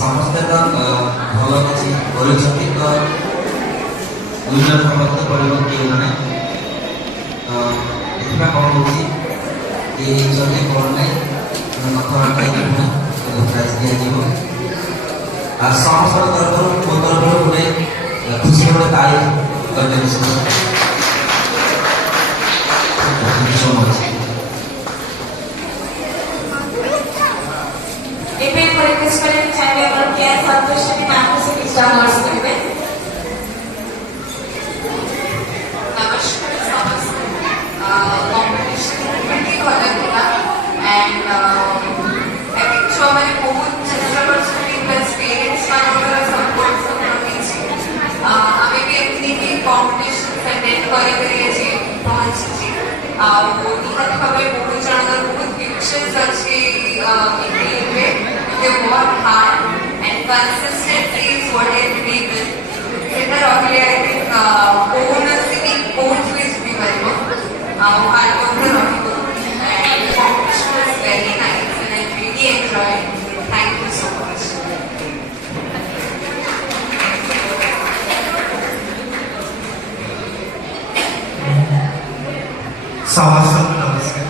समस्ते तो भल किसी कर यूजर समस्त पड़े किए ना कौन हो कौन नहीं कथबार्ता प्राइज दिज्व और समस्त तरफ मो तरफ गोटे खुशी गोटे तारीफ करते so much. Consistency is what I believe in. I think owners is very good. Hard work and the competition was very nice and I really enjoyed it. Thank you so much. नमस्कार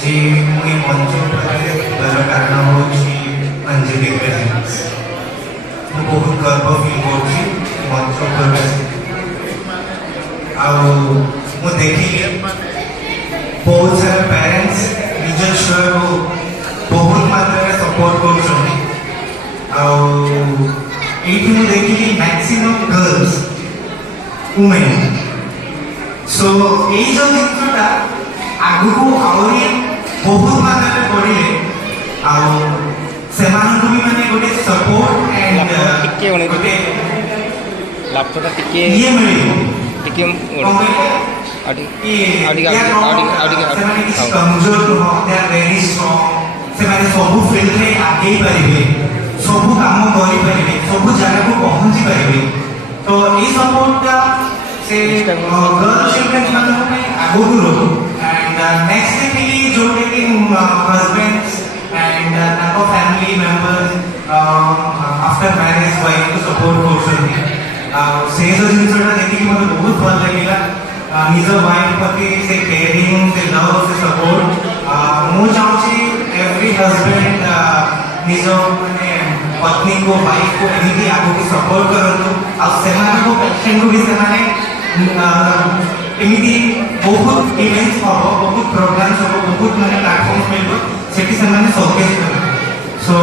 जी मुझे मंच कारण हूँ Anjali presence मैं बहुत गर्व feel कर मंच पर देखिए बहुत सारा पेरेंट्स निज छुआ को बहुत मात्रा सपोर्ट कर देखिए मैक्सिमम गर्ल्स वुमेन सो ये जो जिनटा आगु को आहरी बहुत मात्रा बढ़े से माने गोटे सपोर्ट एंड गोटे लैपटॉप टिके ये मिले टिके कमजोर नुह दे आर वेरी स्ट्रांग से माने सब फील्ड रे आगे पारिबे सब काम करि पारिबे सब जगह को पहुंची पारिबे तो ये सपोर्ट का से गर्ल चिल्ड्रेन ମାନଙ୍କୁ ପାଇଁ ଆଗକୁ ରହୁ and next thing ଯୋଉଟା କି husbands and ତାଙ୍କ family members after marriage wife କୁ support କରୁଛନ୍ତି ସେଇ ଯୋଉ ଜିନିଷଟା ଦେଖିକି ମୋତେ ବହୁତ ଭଲ ଲାଗିଲା ନିଜ ୱାଇଫ୍ ପ୍ରତି ସେ କେୟାରିଂ ସେ ଲଭ୍ ସେ ସପୋର୍ଟ ମୁଁ ଚାହୁଁଛି ଏଭ୍ରି ହଜବେଣ୍ଡ ନିଜ ମାନେ ପତ୍ନୀକୁ ୱାଇଫ୍କୁ ଏମିତି ଆଗକୁ ସପୋର୍ଟ କରନ୍ତୁ ଆଉ ସେମାନଙ୍କ ପେସେଣ୍ଟକୁ ବି ସେମାନେ ଏମିତି ବହୁତ ଇଭେଣ୍ଟସ୍ ହବ ବହୁତ ପ୍ରୋଗ୍ରାମ୍ସ ହବ ବହୁତ ମାନେ ପ୍ଲାଟଫର୍ମ ମିଳିବ ସେଠି ସେମାନେ ସୋକେସ୍ କରିବେ ସୋ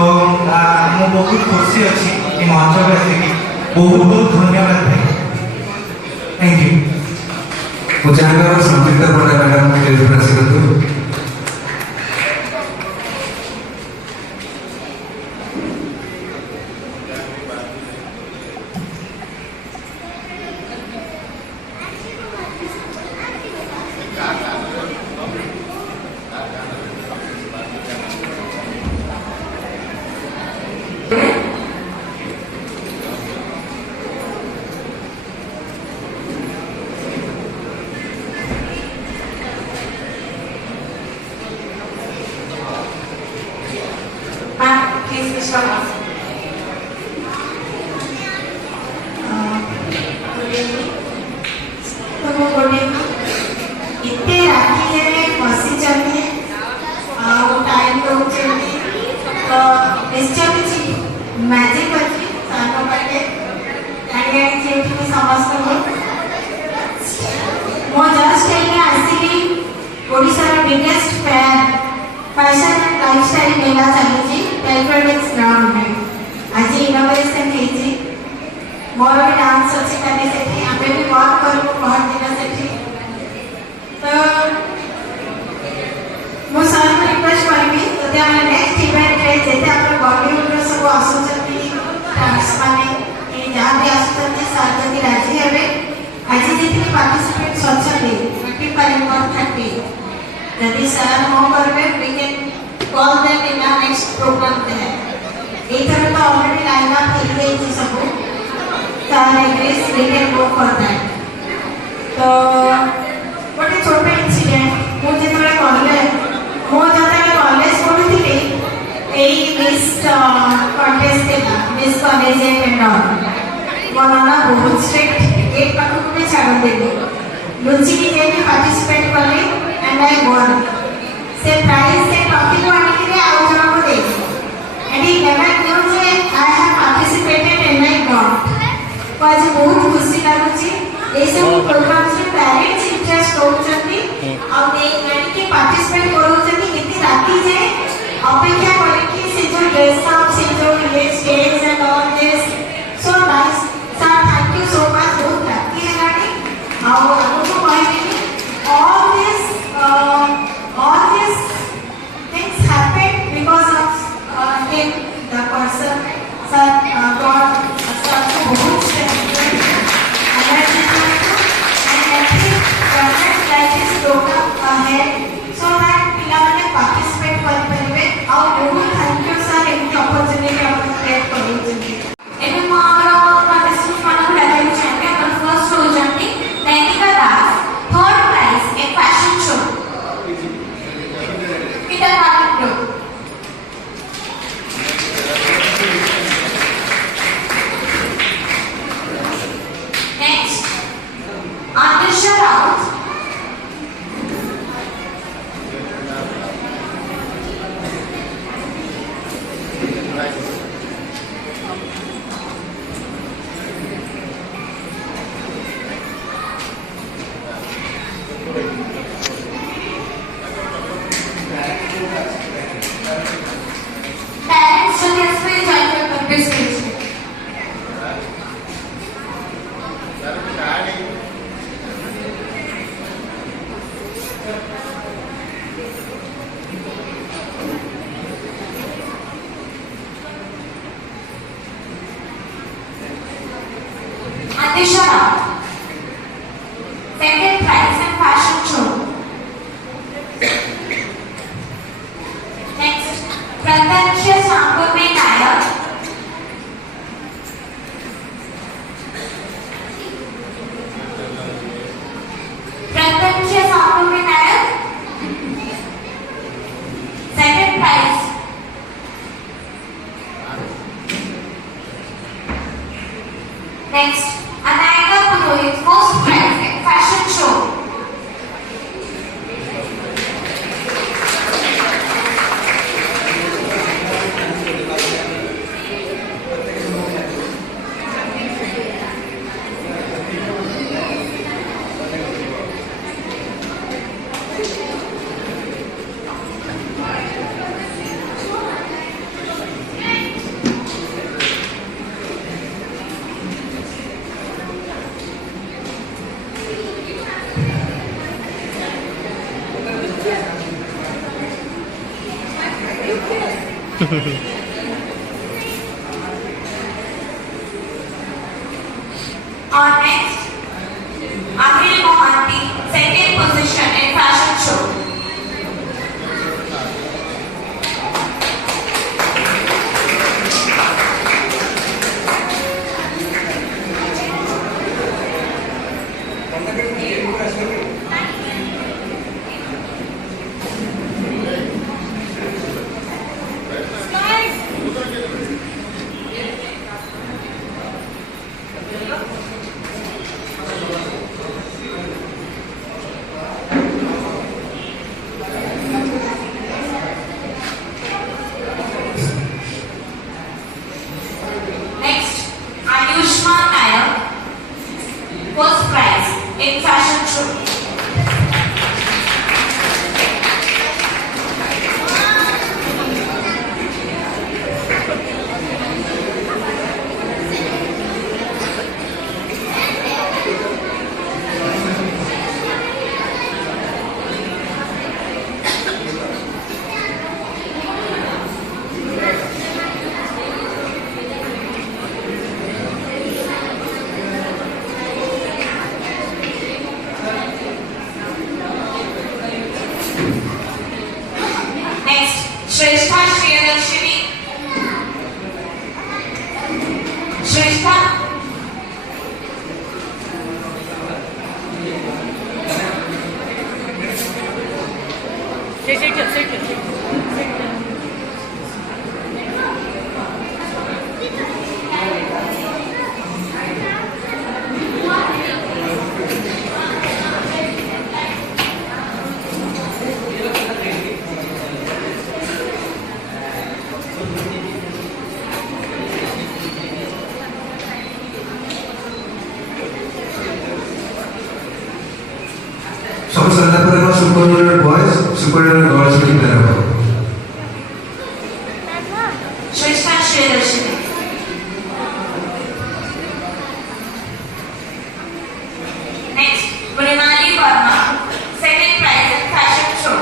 ମୁଁ ବହୁତ ଖୁସି ଅଛି ଏ ମଞ୍ଚକୁ ଆସିକି ବହୁତ ବହୁତ ଧନ୍ୟବାଦ ଭାଇ ଥ୍ୟାଙ୍କ ୟୁ ମୁଁ ଚାହିଁବି ସଂଯୁକ୍ତା ପଣ୍ଡା ମ୍ୟାଡ଼ାମ ଷ୍ଟେଜ୍ ଉପରେ ଆସିନ୍ତୁ Please, Mr. Ross. इतने राखी बसी टाइम दौरान तो निश्चय किसी मैजिक अच्छी समस्त मो जस्ट आसिली ओडिशार biggest fair fashion and lifestyle मेला चली टेलिट्रॉनिक्स ग्राउंड में आज इनोग्रेशन होती मोर भी डांस अच्छी कने सेठी आमे भी वर्क करू बहुत दिन सेठी तो मो सर को रिक्वेस्ट करबी जदि हम नेक्स्ट इवेंट रे जेते अपन बॉलीवुड रो सब आसुचती डांस माने ए जहां भी आसुचती सर जदि राजी हेबे आज जेति पार्टिसिपेट सचती 25 जदि सर हो करबे we can call them in our next program there एथर तो ऑलरेडी लाइन अप हो गई सब sir agrees we can go for that तो गोटे छोट इंसिडेंट मु जेतले कॉलेज पढ़ुथी एई मिस कॉन्टेस्ट थिला मिस कॉलेज एंड ऑल मो नाना बहुत स्ट्रिक्ट गेट पाखु को छाड़ देली लुची की जे भी पार्टिसिपेट करली एंड आई वन से प्राइज से ट्रॉफी को आने के लिए आउ जन को दे एंड ही नेवर न्यू जे I have participated and I got को आज बहुत खुशी लागुची ए सब प्रोग्राम से पेरेंट्स इंटरेस्ट होचंती आ दे यानी कि पार्टिसिपेट करूचंती कितनी राती जे अपेक्षा करे कि से जो ड्रेस अप से जो ये stage and all this so nice sir thank you so much बहुत राती है लानी आ आपको कहबी all these things happen because of him, the person. Sir, God, sir, बहुत strength and every project like this program ahead so that पिलाने participate कर परिवे और बहुत thank you sir इनकी opportunity अपन create करूँगी। एवं मारो पार्टिसिपेंट मानो लेवल चैंपियन और फर्स्ट हो जाती Naitika Das third prize in fashion show Peter Martin Group. Next, Andrisha Raut. Parents should explain join your participation. Andrisha Raut. Second prize in fashion show. Next, Prathaksha Sambhavi Nayak. Next, Anayika Purohit, first prize in fashion show. Our next, Akhil Mohanty, second position in fashion show. Next, Ayushman Nayak, first prize in fashion show. Next, Shrestha Shriyadarshini. Shrestha. ସବୁ ସରିଲା ପରେ ଆମର super junior boys super junior girls declare ହେବ। Shrestha Shriyadarshini. Next, Mrinali Verma, second prize in fashion show.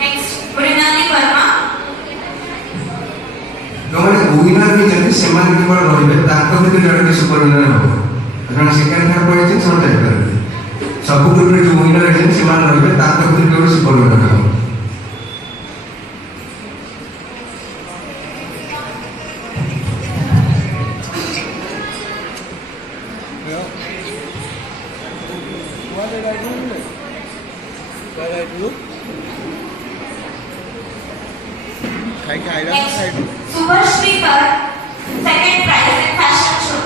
Next, Mrinali Verma. ଯେଉଁମାନେ winner ହେଇଛନ୍ତି ସେମାନେ କେବଳ ରହିବେ, ତାଙ୍କ ଭିତରୁ ଜଣେ ସୁପର ୱିନର ହେବ। କାରଣ ସେକେଣ୍ଡ ଥାର୍ଡ ପଡ଼ିଛନ୍ତି ସେମାନେ ଯାଇପାରିବେ। ସବୁ ଗ୍ରୁପରେ ଯେଉଁ ୱିନର ହେଇଛନ୍ତି ସେମାନେ ରହିବେ, ତାଙ୍କ ଭିତରୁ କେବଳ ସୁପର ୱିନର ହେବ। What did I do? What did I do? Khai đó Next, khai. Subhashri Garg, second prize in fashion show.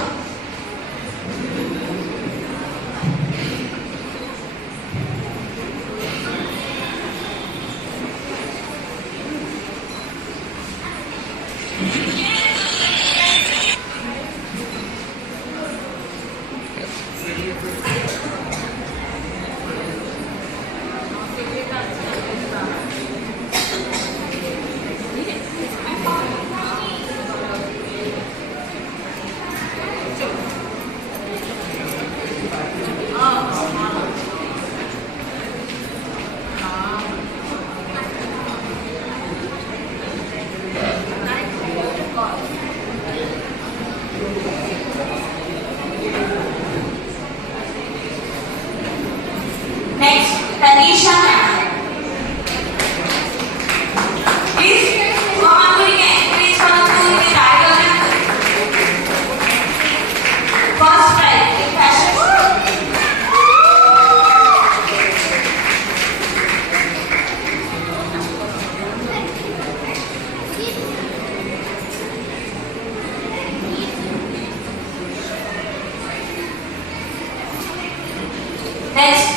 Next,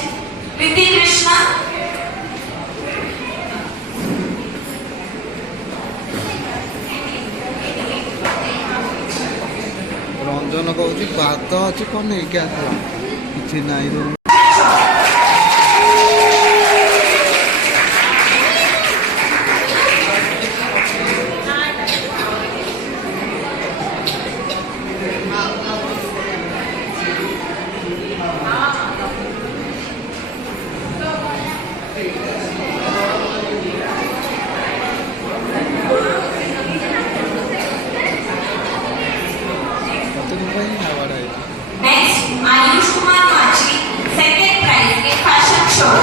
Priti Krishna. Ranjan କହୁଛି ଭାତ ଅଛି କଣ ନେଇକି ଆସିବ କିଛି ନାହିଁ room Next, Ayush Kumar Machi, second prize in fashion show.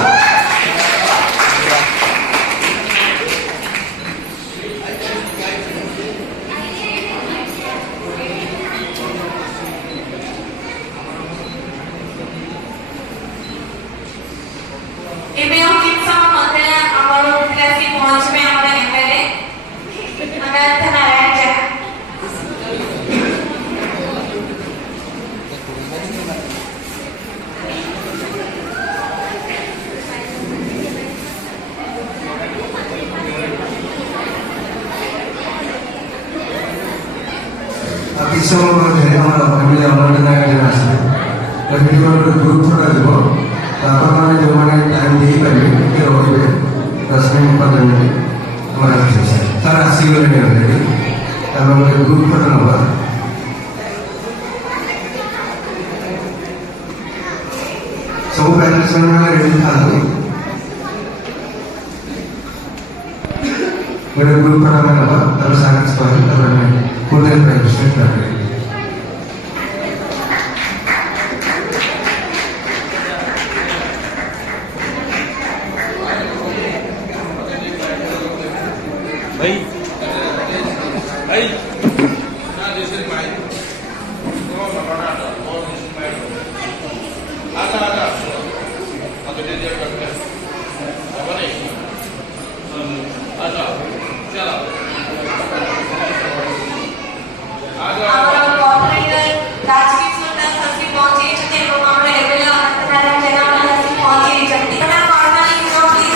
ଏବେ ଆଉ କିଛି ସମୟ ମଧ୍ୟରେ ଆମର ପିଲାସି ପହଞ୍ଚିବେ ଆମର ଏମଏଲଏ ଅନନ୍ତ ନାରାୟଣ ଜେନା। କିଛି ସମୟ ମଧ୍ୟରେ ଆମର ଫ୍ୟାମିଲି ଅନନ୍ତ ନାରାୟଣ ଜେନା ଆସିବେ। ସେଠି ଗୋଟେ ଗ୍ରୁପ୍ ଫଟୋ ଯିବ। ଆପଣମାନେ ଯେଉଁମାନେ ଟାଇମ୍ ଦେଇପାରିବେ ଟିକେ ରହିବେ 10 ମିନିଟ୍ 15 ମିନିଟ୍ ଆମର ଆସିବେ ସାର୍ ଆସିଗଲେଣି ଅଲରେଡ଼ି। ଆମେ ଗୋଟେ ଗ୍ରୁପ୍ ଫଟୋ ନେବା। ସବୁ ପ୍ୟାରେଣ୍ଟସ୍ ମାନେ ରେଡ଼ି ଥାଆନ୍ତୁ। ଗୋଟେ ଗ୍ରୁପ୍ ଫଟୋ ଆମେ ନେବା ତାପରେ ସାର୍ କିଛି କହିବେ ତାପରେ ଆମେ ପୁଣି ପ୍ରାଇଭେଟ୍ କରିବେ। ଆମର କୋଅର୍ଡିନେଟର ରାଜକିଶୋର ଦାସ ଆସି ପହଞ୍ଚିଛନ୍ତି ଏବଂ ଆମର ଏମଏଲଏ ଅନନ୍ତ ନାରାୟଣ ଜେନା ଆସି ପହଞ୍ଚିଛନ୍ତି। କର୍ଣ୍ଣାଲି ହିରୋ ପ୍ଲିଜ।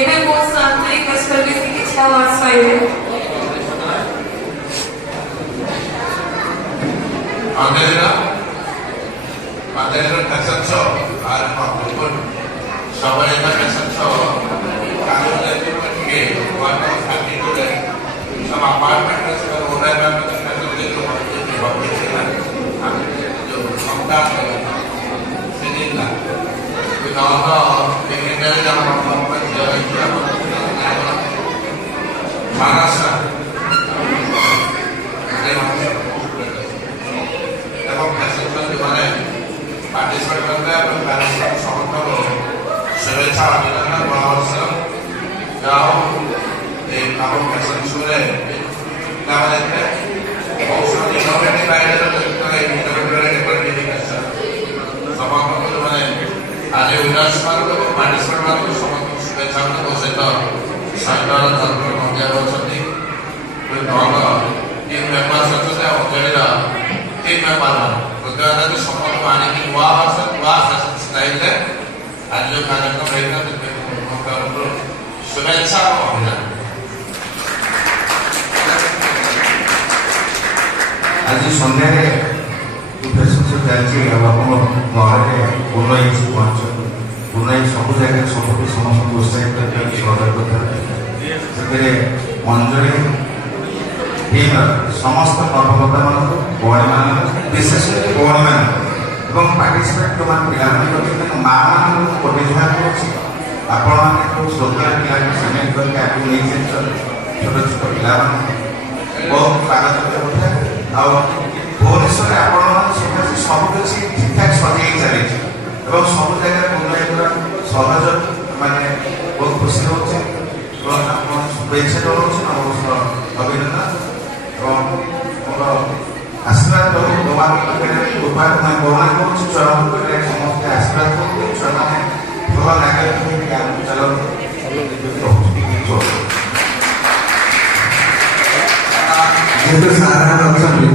ଏବେ ମୋ ସାଙ୍ଗରେ ରିକ୍ୱେଷ୍ଟ କରିବି କି କିଛି ଆୱାର୍ଡସ୍ ପାଇବେ। Ada fashion show, ada pun sampai ada fashion show. Kalau ada itu pergi, warna hati itu deh. Sama apartment itu sekarang udah ada fashion itu di bawah itu kan. Aku itu kontak sini lah. Kalau pengen dari dalam apartment jauh itu apa? Marasa. Kalau fashion show di mana? Participate करते हैं अपने parents को समझ करो शुभेच्छा अभिनंदन बढ़ाओ जाओ एक आपको फैशन शो है क्या बोलते हैं बहुत सारे इनोवेटिव आइडिया लगता है इनोवेटिव आइडिया पर भी नहीं कर सब आपको तो मैंने आज विकास वालों को पार्टिसिपेट वालों को समझ को शुभेच्छा करते हो से तो सरकार धर्म को मध्य रोचती कोई नॉर्मल टीम मेंबर्स होते हैं ऑलरेडी टीम मेंबर उनका तो समझ आने की वाह फैशन स्टाइल है आज जो कार्यक्रम रहेगा तो शुभेच्छा को अभिनंदन। आज सन्ध्या फैशन शो चलती गाँव पूर्ण पहुँच पूर्ण सब जगह सब समस्त उत्साहित करके मंजरी टीम ସମସ୍ତ କର୍ମକର୍ତ୍ତାମାନଙ୍କୁ ଭଉଣୀମାନଙ୍କୁ ବିଶେଷ କରି ଭଉଣୀମାନଙ୍କୁ ଏବଂ ପାର୍ଟିସିପେଟ୍ ଯେଉଁମାନେ ପିଲାମାନେ କରୁଛନ୍ତି ମାଆମାନଙ୍କୁ ମୁଁ ଗୋଟେ ଜୁହାର କରୁଛି ଆପଣମାନେ ଯେଉଁ ଶ୍ରୋତାର ପିଲାଙ୍କୁ ସାମିଲ କରିକି ଆଗକୁ ନେଇଛନ୍ତି ଛୋଟ ଛୋଟ ପିଲାମାନଙ୍କୁ ବହୁତ ସ୍ୱାଗତ କରୁଥାଏ। ଆଉ ଭୁବନେଶ୍ୱରରେ ଆପଣମାନେ ସେଠାରେ ସବୁକିଛି ଠିକ୍ଠାକ୍ ସଜେଇ ଚାଲିଛି ଏବଂ ସବୁ ଜାଗାରେ ବୁଲାଇବା ସହଜ ମାନେ ବହୁତ ଖୁସି ରହୁଛି ଏବଂ ଆପଣ ଶୁଭେଚ୍ଛା ଜଣାଉଛି ନବବର୍ଷ ଅଭିନନ୍ଦନ ଏବଂ ମୋର ଆଶୀର୍ବାଦ କରୁ ଭଗବାନଙ୍କ ପାଖରେ ଉପାୟ କରୁଣା କରୁଛି ଛୁଆମାନଙ୍କ ପାଖରେ ସମସ୍ତେ ଆଶୀର୍ବାଦ କରନ୍ତୁ ଛୁଆମାନେ ଭଲ ନାଗରିକ ହେଇକି ଆଗକୁ ଚାଲନ୍ତୁ ରହୁଛି। ଯେହେତୁ ସାର୍ ଅଛନ୍ତି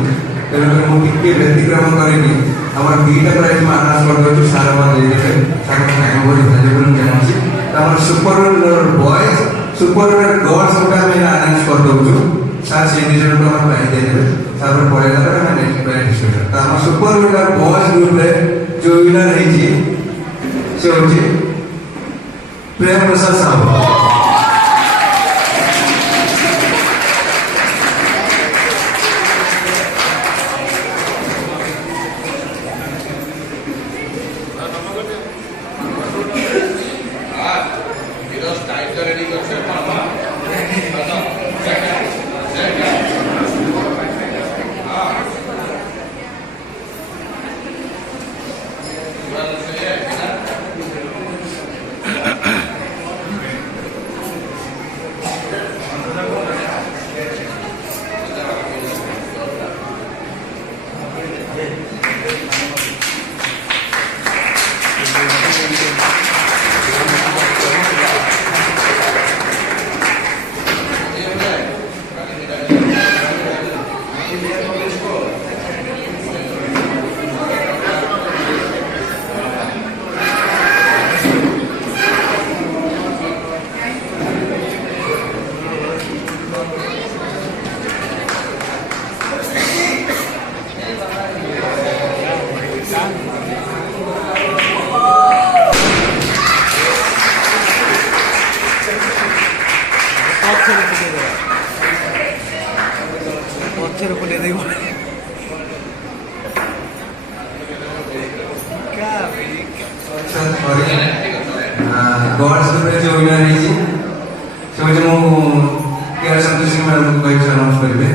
ତେଣୁକରି ମୁଁ ଟିକେ ବ୍ୟତିକ୍ରମ କରିକି ଆମର ଦୁଇଟା ପ୍ରାଇଜ୍ ମୁଁ ଆନାଉନ୍ସ କରିଦେଉଛି ସାର୍ ଆମର ଦେଇଦେବେ ତାଙ୍କ ତାଙ୍କ ଭଳି ଭାଜପୁର ଚାହୁଁଛି ତ ଆମର super winner boys super winner girls ଗୋଟେ ଆମେ ଆନାଉନ୍ସ କରିଦେଉଛୁ ସାର୍ ସେଇ ଦୁଇ ଜଣଙ୍କୁ ଆମର ପ୍ରାଇଜ୍ ଦେଇଦେବେ ତାପରେ ପଳେଇଲା ପରେ ଆମେ ନେକ୍ସଟ ପ୍ରାଇଜ୍ ଡିଷ୍ଟ୍ରିବ୍ୟୁଟ ତ ଆମର ସୁପର ୱିନର ବଏଜ୍ ଗ୍ରୁପରେ ଯେଉଁ ୱିନର ହେଇଛି ସେ ହେଉଛି ପ୍ରେମ ପ୍ରସାଦ ସାହୁ। गॉड्स ग्रुप जो विनर ହେଇଛି ସେ ହେଉଛି ମୁଁ କେଆର ସନ୍ତୋଷୀ ମ୍ୟାଡ଼ାମଙ୍କୁ କହିକି ଆନାଉନ୍ସ କରିବେ।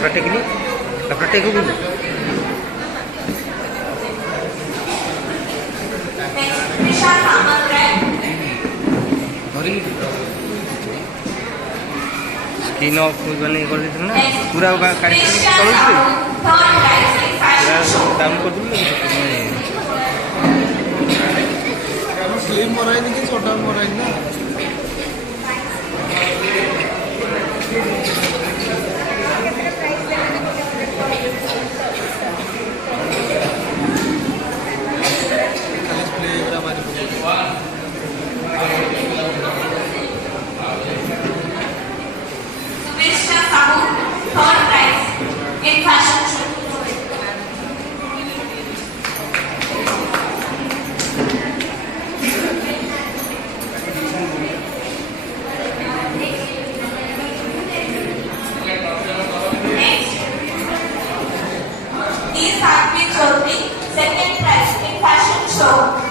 कपड़ा टेकनी कपड़ा टेको बोलो Next, Nisha Samant Rai. धरी स्किन ऑफ बने कर देते ना Next, पूरा काट के Nisha तोड़ दे Samant, third prize in पूरा fashion show. डाउन कर दूँ स्लिम मराइनी कि छोटा मराइनी ना Subheshna Sahu, third prize in fashion show. Next, D. Sakvi Chaudhary, second prize in fashion show.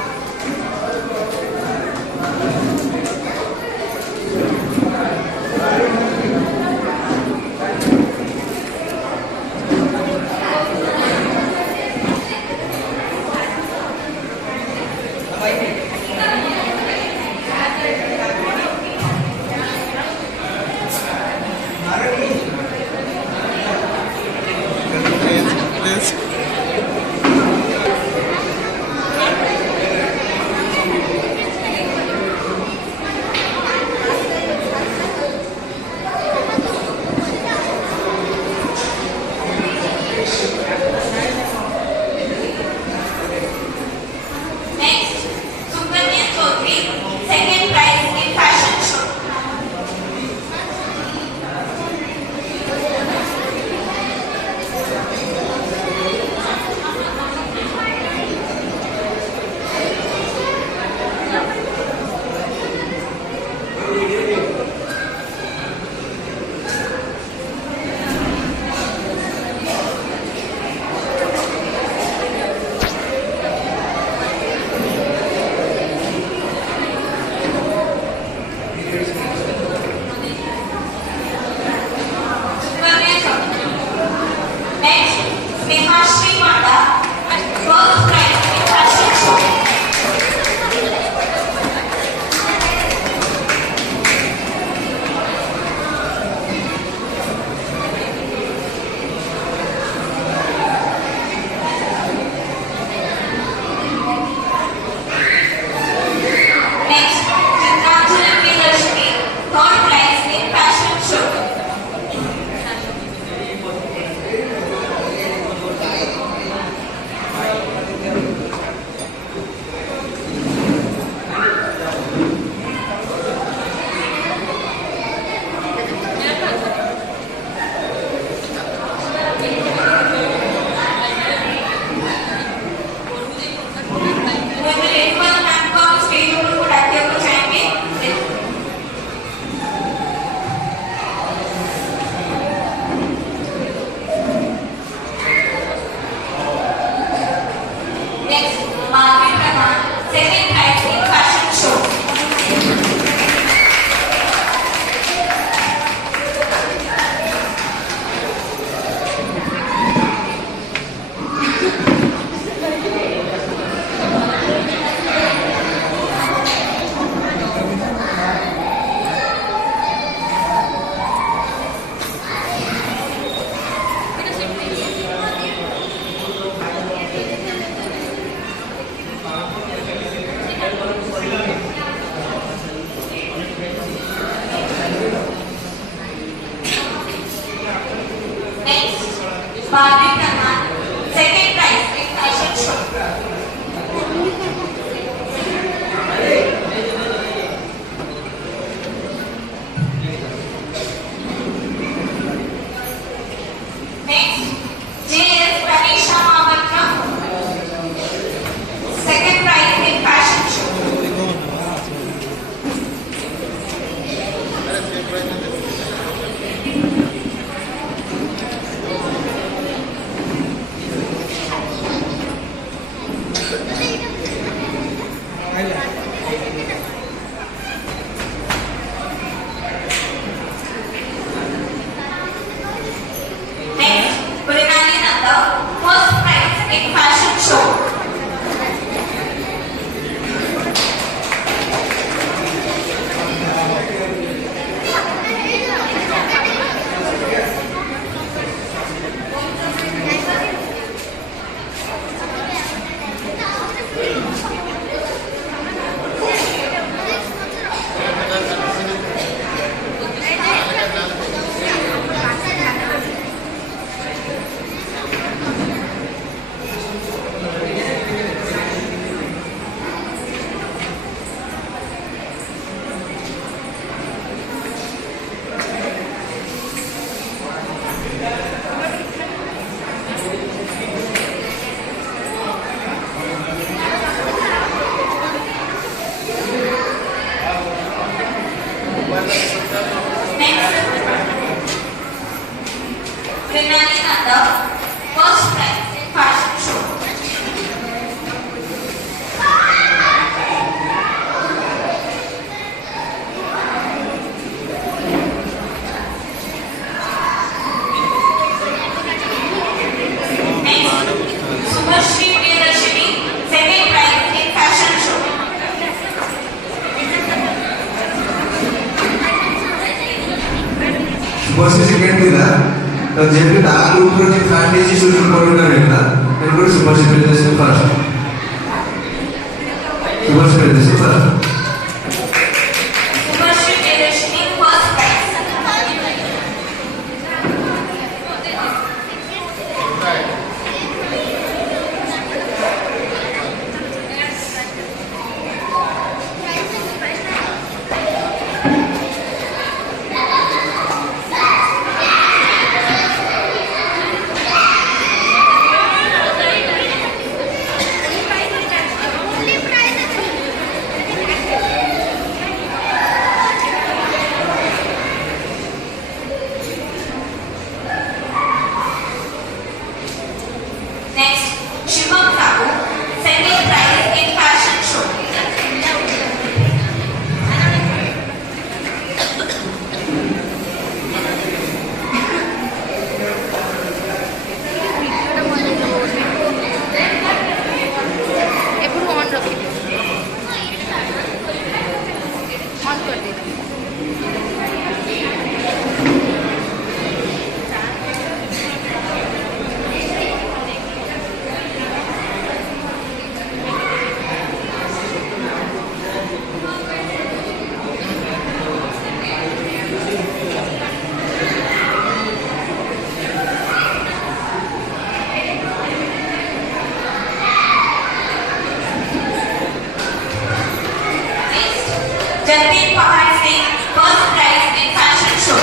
Next, Sukanya Chaudhary, second prize in fashion show. Sukanya Chaudhary. Next, Sneha Sriwanda, first prize in fashion show. Next, Chitranjali Priyadharshini, third prize in fashion show. मुझे refer ma'am को आप stage पर को डालते हुए चाहेंगे next Madhavi Pradhan second prize in fashion show next Madhavi Pradhan second prize in fashion show next JS Pranisha Mahapatra, second prize in fashion show. Prinali Nanda, first prize in fashion show. Next, Subhashri Priyadarshini, second prize in fashion show. Subhashri second दिला तर जेवढे 10 ग्रुपवरची फॅमिलीची सुरू करून राहिला तेवढे Subhashri Priyadarshini first Subhashri Priyadarshini first Subhashri Priyadarshini, first prize. Next, Shivam Thakur, second prize in fashion show. ఎప్పుడు on రఖो on कर दे Jagdeep Pahar Singh, first prize in fashion show.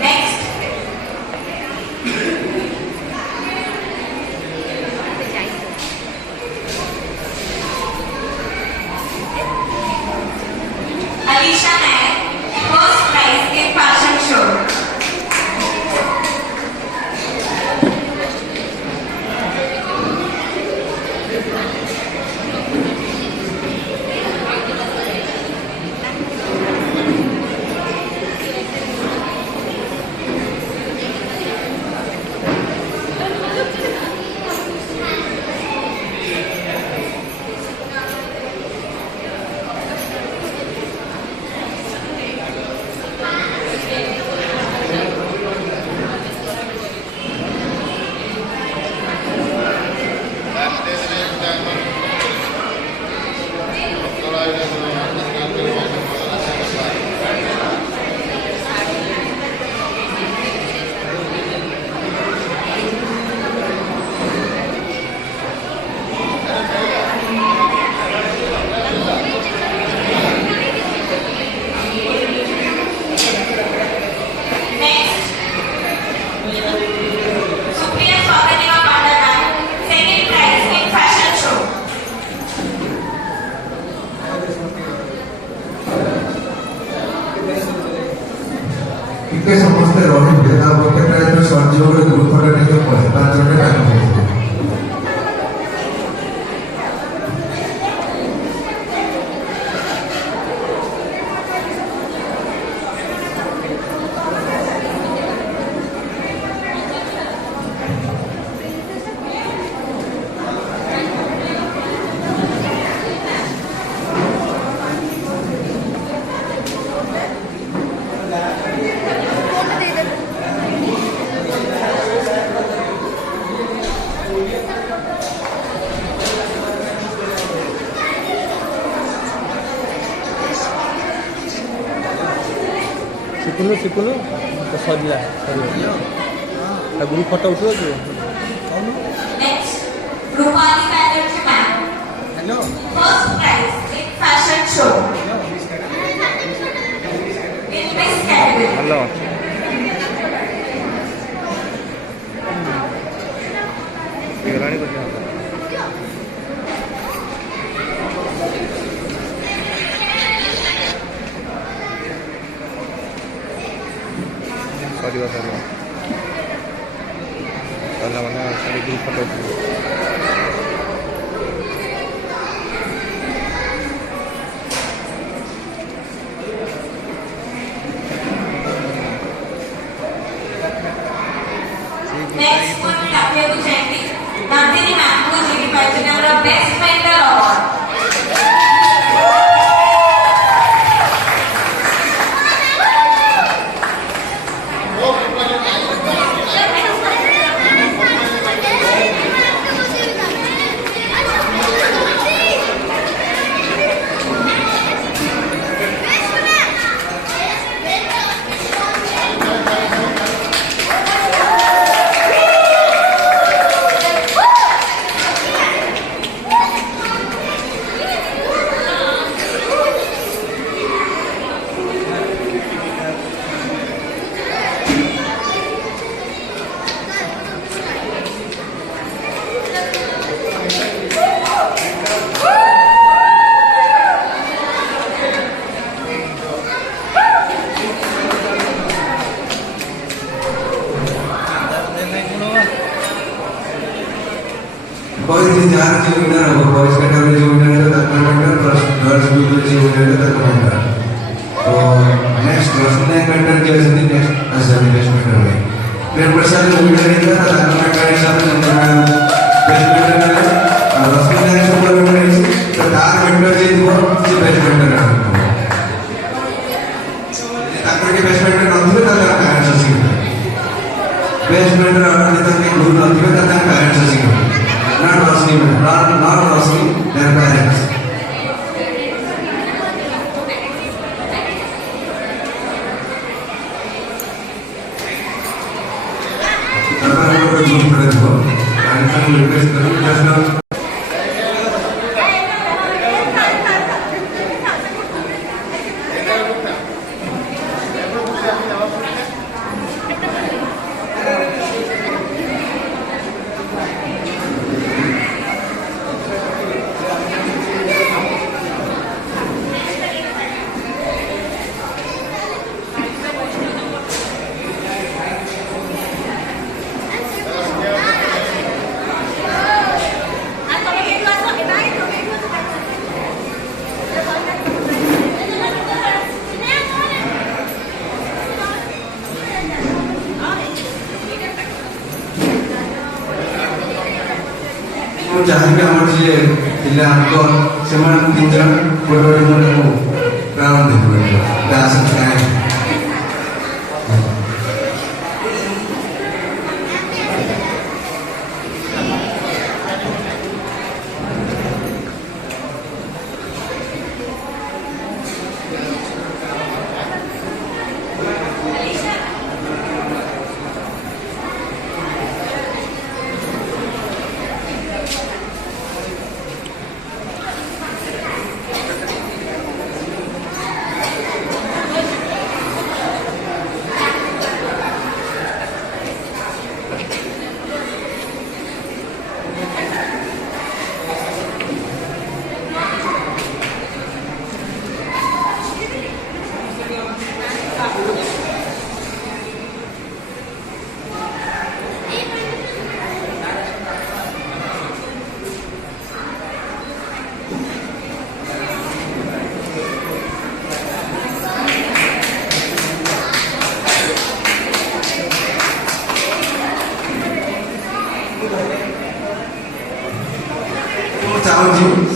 Next, Alisha Nair, first prize in fashion show. Next, Supriya Swaganiva Bandana, second prize in fashion show. इतने समझते रहिबे ता गोटे prize सजीव ग्रुपटा नहीं पड़े 5 जन टाइम ଶିଖୁନୁ ତ ସରିଲା ଗ୍ରୁପ୍ ଫଟୋ ଉଠିବ କି? Next, Rupali Banerjee ma'am. Hello. First prize in fashion show. In Miss category. Hello ହେଇଗଲାଣି ବୋଧେ ସରିବ ସରିଲା ମାନେ ଖାଲି ଗ୍ରୁପ୍ ଫଟୋ ଉଠିବ Next one, Dr. Kuchendi. Nandini ma'am को जीडी पाइछन् हाम्रो best mentor award. boys is jar जो winner होगा boys category जो winner है तक mentor plus girls category जो winner है तक mentor तो next Rosni mentor जो है next ऐसा best mentor है फिर प्रसाद जो winner है तक mentor है सब mentor है best mentor है और Rosni ने super winner है तो तार mentor जो वो best mentor है तक के best mentor नहीं होते तक parents सीखते best mentor और तक के गुरु नहीं होते तक parents सीखते not Rosni, not Rosni, their parents. जहाँ भी हमारे लिए जिले हमको समान तीन बड़े बड़े को प्रारंभ हुए दास हैं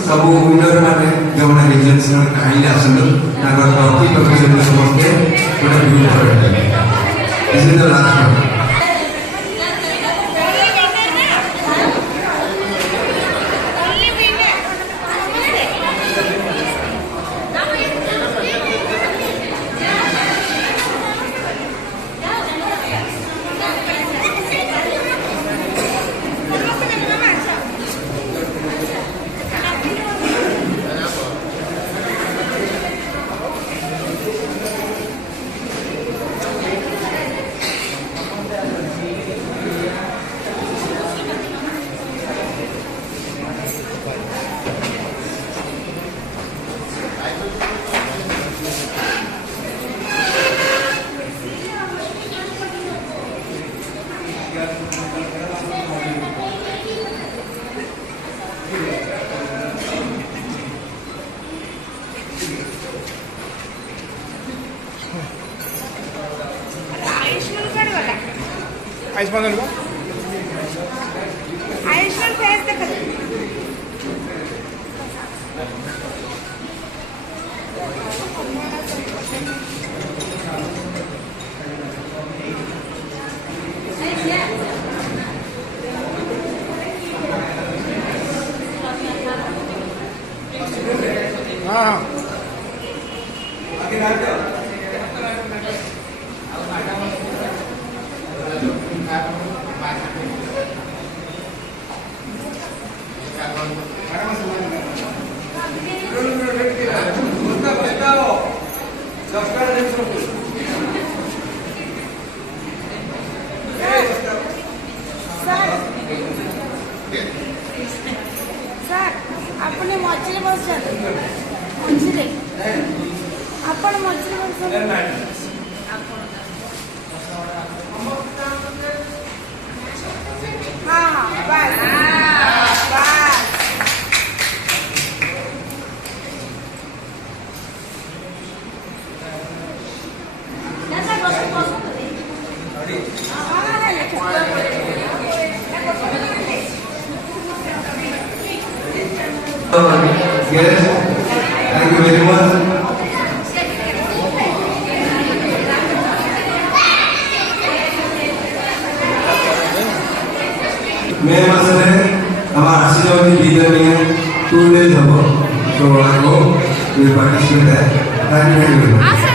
सब विनर माने जो मैंने रीजन्स में कहीं आसंदो नागर ट्रॉफी प्रोफेशनल समझते पूरा व्यू कर this is the last one Ayushman को आयुष्मान फेस देखा हाँ सर आपने मझे बस मझे आपण मझे बस हाँ हाँ बस बस Yes, thank you very much. May masare amar asidawati bidaniya 2 days ago, so I hope you will participate there. Thank you very much.